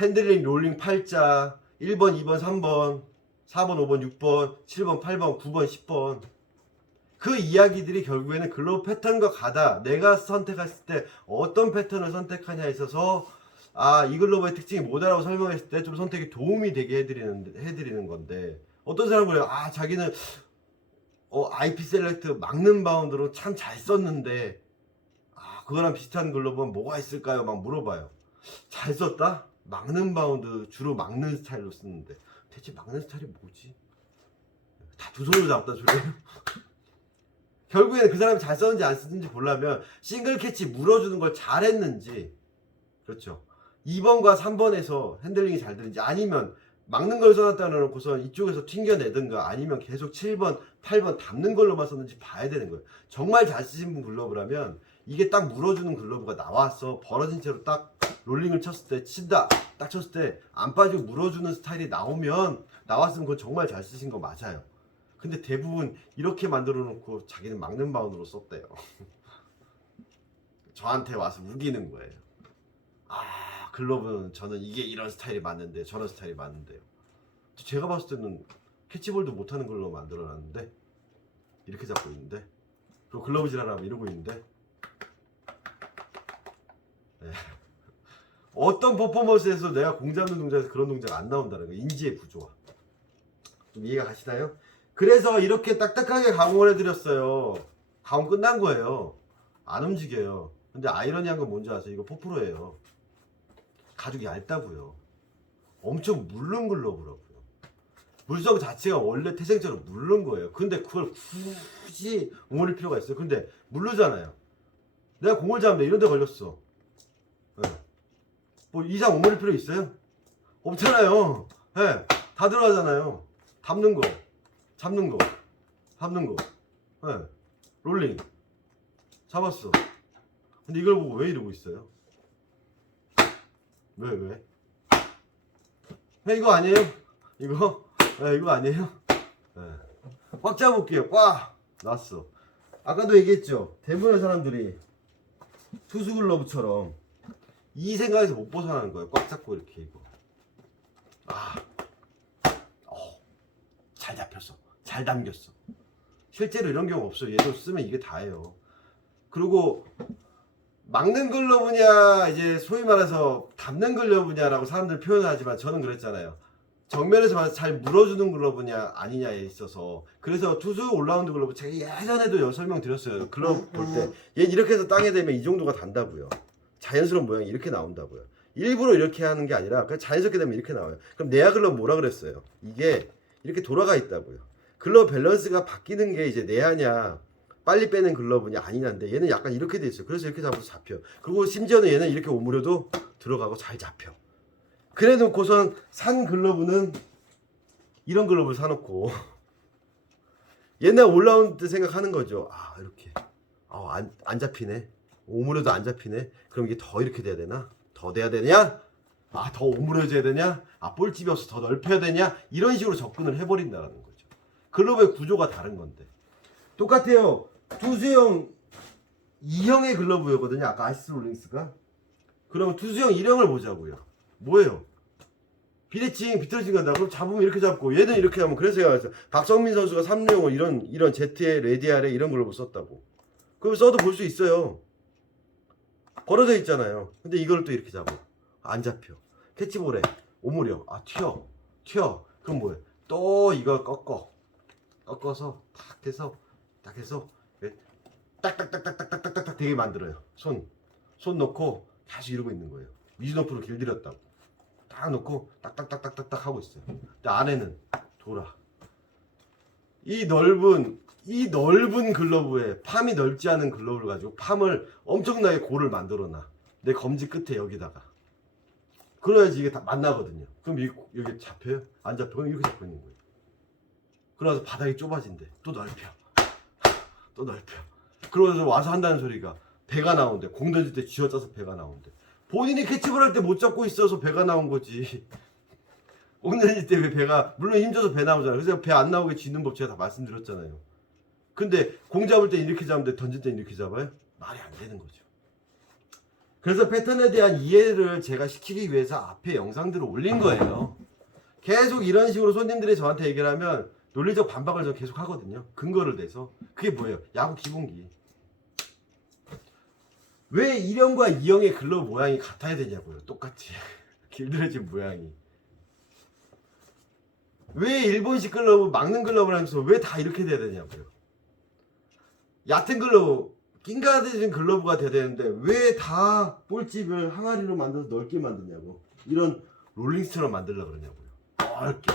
핸들링, 롤링, 팔자, 1번, 2번, 3번, 4번, 5번, 6번, 7번, 8번, 9번, 10번. 그 이야기들이 결국에는 글러브 패턴과 가다, 내가 선택했을 때 어떤 패턴을 선택하냐에 있어서 아, 이 글러브의 특징이 뭐다라고 설명했을 때 좀 선택에 도움이 되게 해드리는 건데, 어떤 사람은 그래요. 아, 자기는 IP 셀렉트 막는 바운드로 참 잘 썼는데 아, 그거랑 비슷한 글러브는 뭐가 있을까요? 막 물어봐요. 잘 썼다? 막는 바운드 주로 막는 스타일로 쓰는데 대체 막는 스타일이 뭐지? 다 두 손으로 잡았다는 소리예요? 결국에는 그 사람이 잘 썼는지 안 썼는지 보려면 싱글 캐치 물어주는 걸 잘했는지, 그렇죠, 2번과 3번에서 핸들링이 잘 되는지, 아니면 막는 걸 써놨다 놓고서 이쪽에서 튕겨내든가, 아니면 계속 7번 8번 담는 걸로만 썼는지 봐야 되는 거예요. 정말 잘 쓰신 분 글러브라면 이게 딱 물어주는 글러브가 나와서 벌어진 채로 딱 롤링을 쳤을 때, 친다 딱 쳤을 때 안 빠지고 물어주는 스타일이 나왔으면 그건 정말 잘 쓰신 거 맞아요. 근데 대부분 이렇게 만들어 놓고 자기는 막는 바운드로 썼대요. 저한테 와서 우기는 거예요. 아, 글러브는 저는 이게 이런 스타일이 맞는데 저런 스타일이 맞는데요. 제가 봤을 때는 캐치볼도 못하는 글러브 만들어 놨는데 이렇게 잡고 있는데, 그리고 글러브질하라고 이러고 있는데, 네. 어떤 퍼포먼스에서 내가 공 잡는 동작에서 그런 동작 안 나온다는 거, 인지의 구조화. 좀 이해가 가시나요? 그래서 이렇게 딱딱하게 가공을 해드렸어요. 가공 끝난 거예요. 안 움직여요. 근데 아이러니한 건 뭔지 아세요? 이거 포프로예요. 가죽이 얇다고요. 엄청 물른 글러브라고요. 물성 자체가 원래 태생적으로 물른 거예요. 근데 그걸 굳이 오므릴 필요가 있어요. 근데 물르잖아요. 내가 공을 잡는데 이런 데 걸렸어. 네. 뭐 이상 오므릴 필요 있어요? 없잖아요. 네. 다 들어가잖아요. 잡는 거, 잡는 거, 잡는 거. 네. 롤링. 잡았어. 근데 이걸 보고 왜 이러고 있어요? 왜? 이거 아니에요? 이거? 네, 이거 아니에요? 네. 꽉 잡아볼게요. 꽉! 났어. 아까도 얘기했죠. 대부분의 사람들이 투수 글러브처럼 이 생각에서 못 벗어나는 거예요. 꽉 잡고 이렇게 이거. 잘 잡혔어. 잘 당겼어. 실제로 이런 경우 없어요. 얘도 쓰면 이게 다예요. 그리고 막는 글러브냐, 이제 소위 말해서 담는 글러브냐라고 사람들 표현하지만 저는 그랬잖아요. 정면에서 봐서 잘 물어주는 글러브냐 아니냐에 있어서. 그래서 투수 올라운드 글러브 제가 예전에도 설명드렸어요. 글러브 볼 때 얘 이렇게 해서 땅에 대면 이 정도가 단다고요. 자연스러운 모양이 이렇게 나온다고요. 일부러 이렇게 하는 게 아니라 그냥 자연스럽게 되면 이렇게 나와요. 그럼 내야 글러브 뭐라 그랬어요? 이게 이렇게 돌아가 있다고요. 글러브 밸런스가 바뀌는 게 이제 내야냐 빨리 빼는 글러브냐 아니냐인데, 얘는 약간 이렇게 돼 있어요. 그래서 이렇게 잡아서 잡혀. 그리고 심지어는 얘는 이렇게 오므려도 들어가고 잘 잡혀. 그래 놓고선 산 글러브는 이런 글러브를 사놓고 옛날 올라온 때 생각하는 거죠. 아, 이렇게 안 잡히네. 오므려도 안 잡히네. 그럼 이게 더 이렇게 돼야 되나? 더 돼야 되냐? 아, 더 오므려져야 되냐? 아, 볼집이 없어 더 넓혀야 되냐? 이런 식으로 접근을 해버린다는 거죠. 글러브의 구조가 다른 건데 똑같아요. 투수형 2형의 글러브였거든요. 아까 아시스 롤링스가. 그러면 투수형 1형을 보자고요. 뭐예요? 비틀어진 간다. 그럼 잡으면 이렇게 잡고 얘는 이렇게 하면, 그래서 제가 박성민 선수가 3류형을 이런 ZA 레디알에 이런 글러브 썼다고. 그럼 써도 볼 수 있어요. 벌어져 있잖아요. 근데 이걸 또 이렇게 잡아. 안 잡혀. 캐치볼에 오므려. 아, 튀어. 그럼 뭐예요? 또 이걸 꺾어서 딱 해서 딱딱딱딱딱딱딱딱 되게 만들어요. 손 놓고 계속 이러고 있는 거예요. 미즈노프로 길들였다고. 딱 놓고 딱딱딱딱딱 하고 있어요. 근데 안에는 돌아. 이 넓은 글러브에 팜이 넓지 않은 글러브를 가지고 팜을 엄청나게 골을 만들어놔. 내 검지 끝에 여기다가. 그래야지 이게 다 만나거든요. 그럼 여기 잡혀요? 안 잡혀? 그럼 이렇게 잡고 있는 거예요. 그러면서 바닥이 좁아진대. 또 넓혀. 그러면서 와서 한다는 소리가 배가 나온대. 공 던질 때 쥐어짜서 배가 나온대. 본인이 캐치볼 할 때 못 잡고 있어서 배가 나온 거지. 공 던질 때 왜 배가, 물론 힘줘서 배 나오잖아요. 그래서 배 안 나오게 쥐는 법 제가 다 말씀드렸잖아요. 근데 공 잡을 때 이렇게 잡는데 던질 때 이렇게 잡아요? 말이 안 되는 거죠. 그래서 패턴에 대한 이해를 제가 시키기 위해서 앞에 영상들을 올린 거예요. 계속 이런 식으로 손님들이 저한테 얘기를 하면 논리적 반박을 저 계속 하거든요. 근거를 대서. 그게 뭐예요? 야구 기본기. 왜 1형과 2형의 글러브 모양이 같아야 되냐고요. 똑같이. 길들여진 모양이. 왜 일본식 글러브, 막는 글러브를 하면서 왜 다 이렇게 돼야 되냐고요. 얕은 글러브, 낑가드진 글러브가 돼야 되는데 왜 다 볼집을 항아리로 만들어서 넓게 만드냐고. 이런 롤링스처럼 만들려고 그러냐고요. 넓게.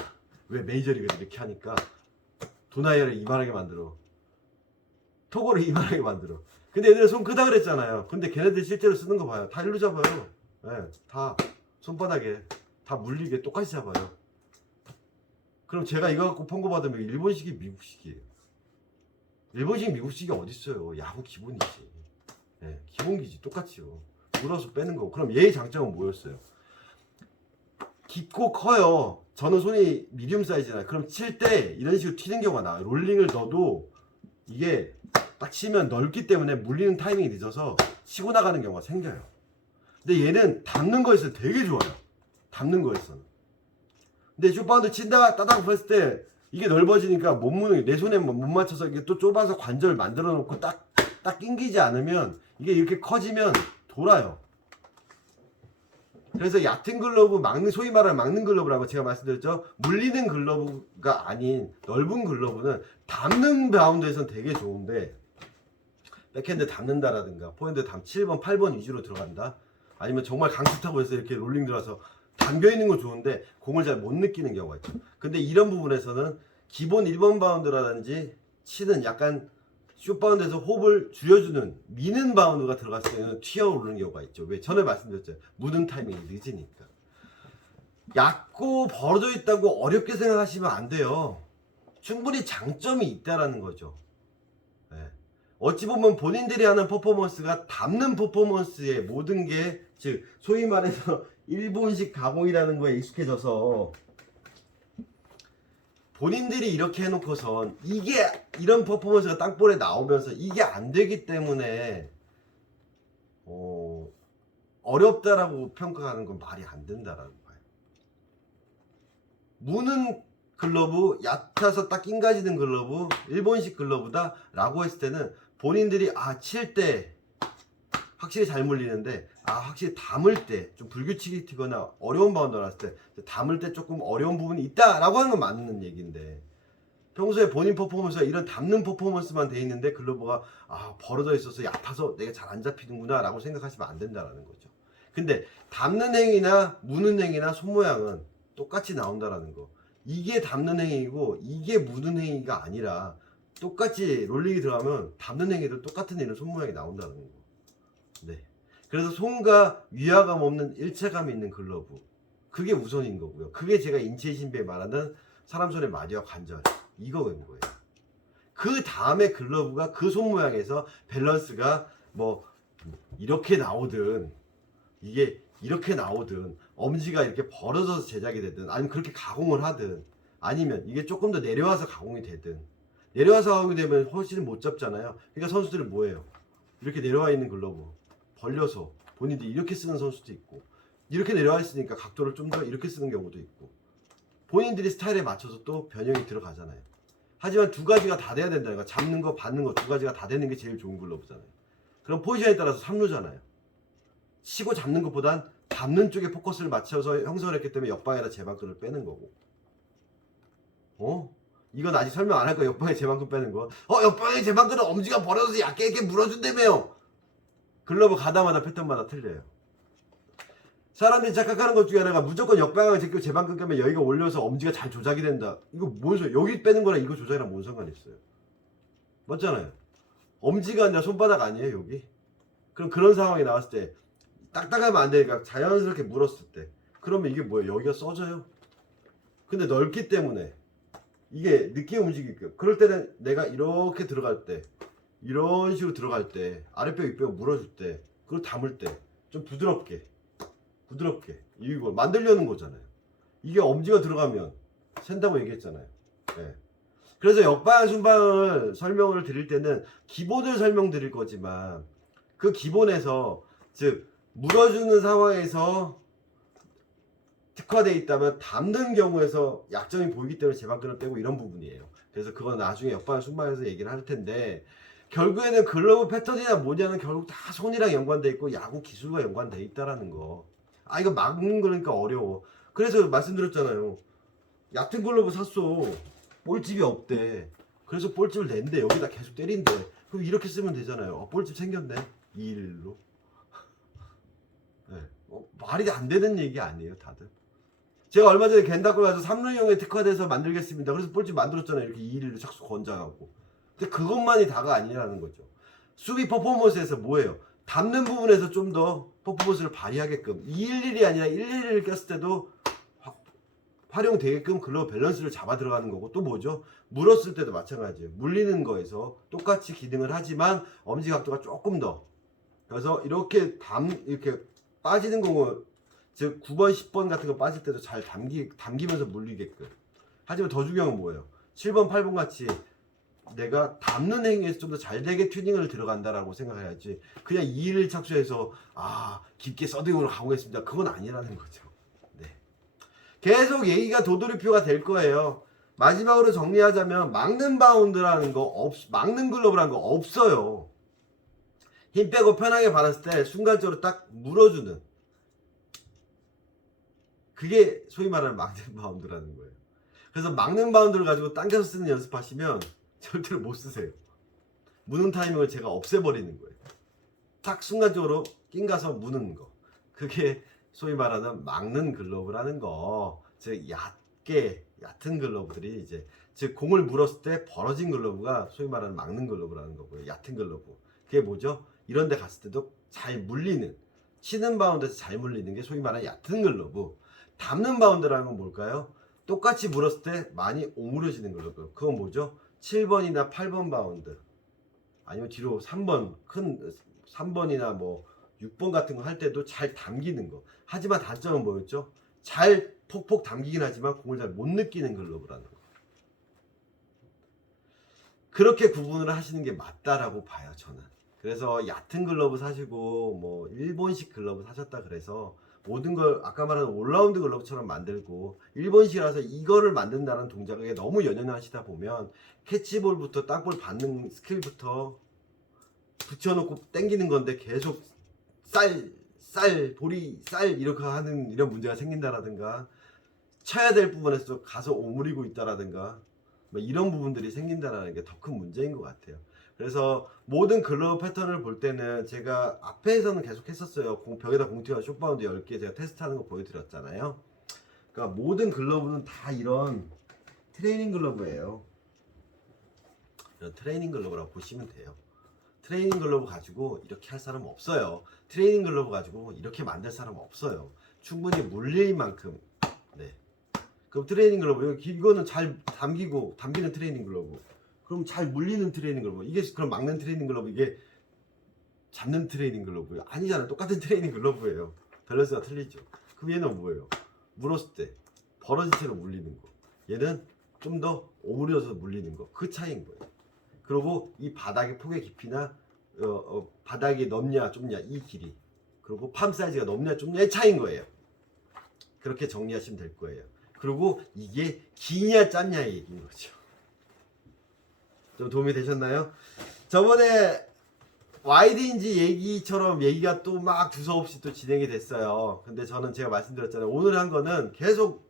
왜 메이저리가 이렇게 하니까 도나이어를 이만하게 만들어. 톡으로 이만하게 만들어. 근데 얘네들 손 크다 그랬잖아요. 근데 걔네들 실제로 쓰는 거 봐요. 다 일로 잡아요. 네, 다 손바닥에 다 물리게 똑같이 잡아요. 그럼 제가 이거 갖고 폰고 받으면 일본식이 미국식이에요. 일본식 미국식이 어딨어요. 야구 기본이지. 네, 기본기지 똑같이요. 물어서 빼는 거고. 그럼 얘의 장점은 뭐였어요? 깊고 커요. 저는 손이 미디움 사이즈잖아요. 그럼 칠 때 이런 식으로 튀는 경우가 나와요. 롤링을 넣어도 이게 딱 치면 넓기 때문에 물리는 타이밍이 늦어서 치고 나가는 경우가 생겨요. 근데 얘는 닿는 거에서 되게 좋아요. 닿는 거에서는. 근데 슛바운드 친다 따닥 했을 때 이게 넓어지니까 못 무는 내 손에 못 맞춰서 이게 또 좁아서 관절 만들어 놓고 딱 낑기지 않으면 이게 이렇게 커지면 돌아요. 그래서 얕은 글러브 소위 말하는 막는 글러브라고 제가 말씀드렸죠. 물리는 글러브가 아닌 넓은 글러브는 닿는 바운드에서는 되게 좋은데 백핸드 닿는다라든가 포핸드 7번 8번 위주로 들어간다 아니면 정말 강습타고 해서 이렇게 롤링 들어가서 담겨있는 건 좋은데 공을 잘 못 느끼는 경우가 있죠. 근데 이런 부분에서는 기본 1번 바운드라든지 치는 약간 슛바운드에서 홉을 줄여주는 미는 바운드가 들어갔을 때는 튀어오르는 경우가 있죠. 왜? 전에 말씀드렸죠. 무는 타이밍이 늦으니까. 얕고 벌어져 있다고 어렵게 생각하시면 안 돼요. 충분히 장점이 있다라는 거죠. 네. 어찌 보면 본인들이 하는 퍼포먼스가 닿는 퍼포먼스의 모든 게 즉 소위 말해서 일본식 가공이라는 거에 익숙해져서 본인들이 이렇게 해놓고선 이게 이런 퍼포먼스가 땅볼에 나오면서 이게 안 되기 때문에 어렵다라고 평가하는 건 말이 안 된다라는 거예요. 무는 글러브, 얕아서 딱 낑가지는 글러브, 일본식 글러브다 라고 했을 때는 본인들이 칠 때 확실히 잘 물리는데 확실히 담을 때 좀 불규칙이 튀거나 어려운 바운드 나왔을 때 담을 때 조금 어려운 부분이 있다 라고 하는 건 맞는 얘기인데 평소에 본인 퍼포먼스가 이런 담는 퍼포먼스만 돼 있는데 글러브가 벌어져 있어서 얕아서 내가 잘 안 잡히는구나 라고 생각하시면 안 된다라는 거죠. 근데 담는 행위나 무는 행위나 손 모양은 똑같이 나온다라는 거. 이게 담는 행위고 이게 무는 행위가 아니라 똑같이 롤링이 들어가면 담는 행위도 똑같은 이런 손 모양이 나온다는 거. 네. 그래서 손과 위화감 없는 일체감 있는 글러브. 그게 우선인 거고요. 그게 제가 인체의 신비에 말하는 사람 손의 마디와 관절. 이거인 거예요. 그 다음에 글러브가 그 손 모양에서 밸런스가 뭐 이렇게 나오든 이게 이렇게 나오든 엄지가 이렇게 벌어져서 제작이 되든 아니면 그렇게 가공을 하든 아니면 이게 조금 더 내려와서 가공이 되든 내려와서 가공이 되면 훨씬 못 잡잖아요. 그러니까 선수들은 뭐예요? 이렇게 내려와 있는 글러브 벌려서 본인들이 이렇게 쓰는 선수도 있고 이렇게 내려와 있으니까 각도를 좀 더 이렇게 쓰는 경우도 있고 본인들이 스타일에 맞춰서 또 변형이 들어가잖아요. 하지만 두 가지가 다 돼야 된다는 거. 잡는 거 받는 거 두 가지가 다 되는 게 제일 좋은 글러브잖아요. 그럼 포지션에 따라서 3루잖아요. 치고 잡는 것보단 잡는 쪽에 포커스를 맞춰서 형성을 했기 때문에 옆방에다 제방끈을 빼는 거고 이건 아직 설명 안 할 거야. 옆방에 제방끈 빼는 거. 옆방에 제방끈은 엄지가 벌어져서 얇게 이렇게 물어준다며요. 글러브 가다마다 패턴마다 틀려요. 사람들이 착각하는 것 중에 하나가 무조건 역방향을 제끼고 제방끈 끄면 여기가 올려서 엄지가 잘 조작이 된다. 이거 뭔 소리야? 여기 빼는 거랑 이거 조작이랑 뭔 상관이 있어요? 맞잖아요. 엄지가 아니라 손바닥 아니에요 여기? 그럼 그런 상황이 나왔을 때 딱딱하면 안 되니까 자연스럽게 물었을 때 그러면 이게 뭐예요? 여기가 써져요. 근데 넓기 때문에 이게 늦게 움직이게끔 그럴 때는 내가 이렇게 들어갈 때 이런 식으로 들어갈 때 아랫배 윗배 물어줄 때 그걸 담을 때 좀 부드럽게 이걸 만들려는 거잖아요. 이게 엄지가 들어가면 샌다고 얘기했잖아요. 네. 그래서 역방향 순방을 설명을 드릴 때는 기본을 설명드릴 거지만 그 기본에서 즉 물어주는 상황에서 특화되어 있다면 담는 경우에서 약점이 보이기 때문에 제방끈을 빼고 이런 부분이에요. 그래서 그건 나중에 역방향 순방에서 얘기를 할 텐데 결국에는 글러브 패턴이나 뭐냐는 결국 다 손이랑 연관돼 있고 야구 기술과 연관돼 있다라는 거. 이거 막는 거니까 어려워. 그래서 말씀드렸잖아요. 얕은 글러브 샀어. 볼집이 없대. 그래서 볼집을 낸대. 여기다 계속 때린대. 그럼 이렇게 쓰면 되잖아요. 볼집 생겼네. 2-1로. 네. 말이 안 되는 얘기 아니에요, 다들. 제가 얼마 전에 겐다골 가서 3루용에 특화돼서 만들겠습니다. 그래서 볼집 만들었잖아요. 이렇게 2-1로 착수 권장하고. 근데 그것만이 다가 아니라는 거죠. 수비 퍼포먼스에서 뭐예요? 닿는 부분에서 좀 더 퍼포먼스를 발휘하게끔 211이 아니라 111을 꼈을 때도 활용되게끔 글러브 밸런스를 잡아 들어가는 거고, 또 뭐죠? 물었을 때도 마찬가지예요. 물리는 거에서 똑같이 기능을 하지만 엄지 각도가 조금 더, 그래서 이렇게 이렇게 빠지는 공을, 즉 9번 10번 같은 거 빠질 때도 잘 담기면서 물리게끔. 하지만 더 중요한 건 뭐예요? 7번 8번 같이 내가 담는 행위에서 좀 더 잘 되게 튜닝을 들어간다라고 생각해야지, 그냥 2일 착수해서 깊게 서딩으로 가보겠습니다, 그건 아니라는 거죠. 네. 계속 얘기가 도돌이표가 될 거예요. 마지막으로 정리하자면 막는 바운드라는 거 막는 글러브라는 거 없어요. 힘 빼고 편하게 받았을 때 순간적으로 딱 물어주는, 그게 소위 말하는 막는 바운드라는 거예요. 그래서 막는 바운드를 가지고 당겨서 쓰는 연습하시면 절대로 못 쓰세요. 무는 타이밍을 제가 없애버리는 거예요. 딱 순간적으로 낑가서 무는 거, 그게 소위 말하는 막는 글러브라는 거. 즉 얕은 글러브들이 이제, 즉 공을 물었을 때 벌어진 글러브가 소위 말하는 막는 글러브라는 거고요. 얕은 글러브, 그게 뭐죠? 이런 데 갔을 때도 잘 물리는, 치는 바운드에서 잘 물리는 게 소위 말하는 얕은 글러브. 담는 바운드라는 건 뭘까요? 똑같이 물었을 때 많이 오므려지는 글러브, 그건 뭐죠? 7번이나 8번 바운드, 아니면 뒤로 3번, 큰 3번이나 뭐 6번 같은 거 할 때도 잘 담기는 거. 하지만 단점은 뭐였죠? 잘 폭폭 담기긴 하지만 공을 잘 못 느끼는 글러브라는 거. 그렇게 구분을 하시는 게 맞다라고 봐요, 저는. 그래서 얕은 글러브 사시고 뭐 일본식 글러브 사셨다 그래서 모든 걸 아까 말한 올라운드 글러브처럼 만들고, 일본식이라서 이거를 만든다는 동작에 너무 연연하시다 보면 캐치볼부터 땅볼 받는 스킬부터 붙여놓고 당기는 건데 계속 볼이 이렇게 하는 이런 문제가 생긴다라든가, 쳐야 될 부분에서 가서 오므리고 있다라든가, 뭐 이런 부분들이 생긴다라는 게 더 큰 문제인 것 같아요. 그래서 모든 글러브 패턴을 볼 때는 제가 앞에서는 계속 했었어요. 벽에다 공튀와 숏바운드 10개 제가 테스트하는 거 보여드렸잖아요. 그러니까 모든 글러브는 다 이런 트레이닝 글러브예요. 이런 트레이닝 글러브라고 보시면 돼요. 트레이닝 글러브 가지고 이렇게 할 사람 없어요. 트레이닝 글러브 가지고 이렇게 만들 사람 없어요. 충분히 물릴 만큼. 네. 그럼 트레이닝 글러브, 이거는 잘 담기는 트레이닝 글러브. 그럼 잘 물리는 트레이닝 글러브. 이게 그럼 막는 트레이닝 글러브, 이게 잡는 트레이닝 글러브예요? 아니잖아요. 똑같은 트레이닝 글러브예요. 밸런스가 틀리죠. 그럼 얘는 뭐예요? 물었을 때 벌어진 채로 물리는 거. 얘는 좀 더 오므려서 물리는 거. 그 차이인 거예요. 그리고 이 바닥의 폭의 깊이나 바닥이 넓냐 좁냐 이 길이, 그리고 팜 사이즈가 넓냐 좁냐의 차이인 거예요. 그렇게 정리하시면 될 거예요. 그리고 이게 기냐 짧냐의 얘기인 거죠. 좀 도움이 되셨나요? 저번에 와이드인지 얘기처럼 얘기가 또 막 두서없이 또 진행이 됐어요. 근데 저는 제가 말씀드렸잖아요. 오늘 한 거는 계속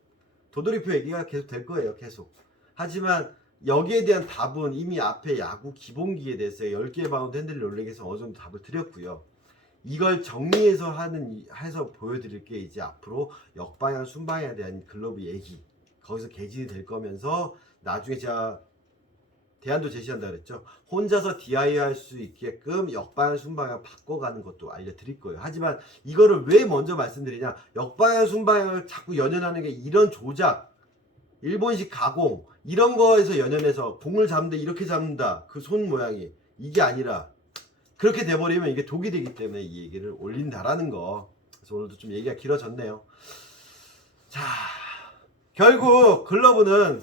도돌이표 얘기가 계속 될 거예요. 계속. 하지만 여기에 대한 답은 이미 앞에 야구 기본기에 대해서 10개 바운드 핸들 롤렉에서 어느 정도 답을 드렸고요. 이걸 정리해서 해서 보여드릴 게 이제 앞으로 역방향, 순방향에 대한 글러브 얘기. 거기서 개진이 될 거면서 나중에 제가 대안도 제시한다 그랬죠. 혼자서 DIY 할 수 있게끔 역방향, 순방향 바꿔가는 것도 알려드릴 거예요. 하지만 이거를 왜 먼저 말씀드리냐. 역방향, 순방향을 자꾸 연연하는 게 이런 조작, 일본식 가공 이런 거에서 연연해서 공을 잡는데 이렇게 잡는다, 그 손 모양이 이게 아니라 그렇게 돼버리면 이게 독이 되기 때문에 이 얘기를 올린다라는 거. 그래서 오늘도 좀 얘기가 길어졌네요. 자, 결국 글러브는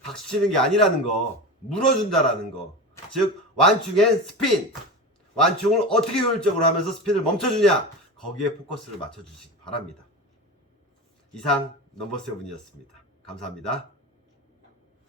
박수치는 게 아니라는 거, 물어준다라는 거. 즉 완충 앤 스핀, 완충을 어떻게 효율적으로 하면서 스핀을 멈춰주냐, 거기에 포커스를 맞춰주시기 바랍니다. 이상 넘버7이었습니다. 감사합니다.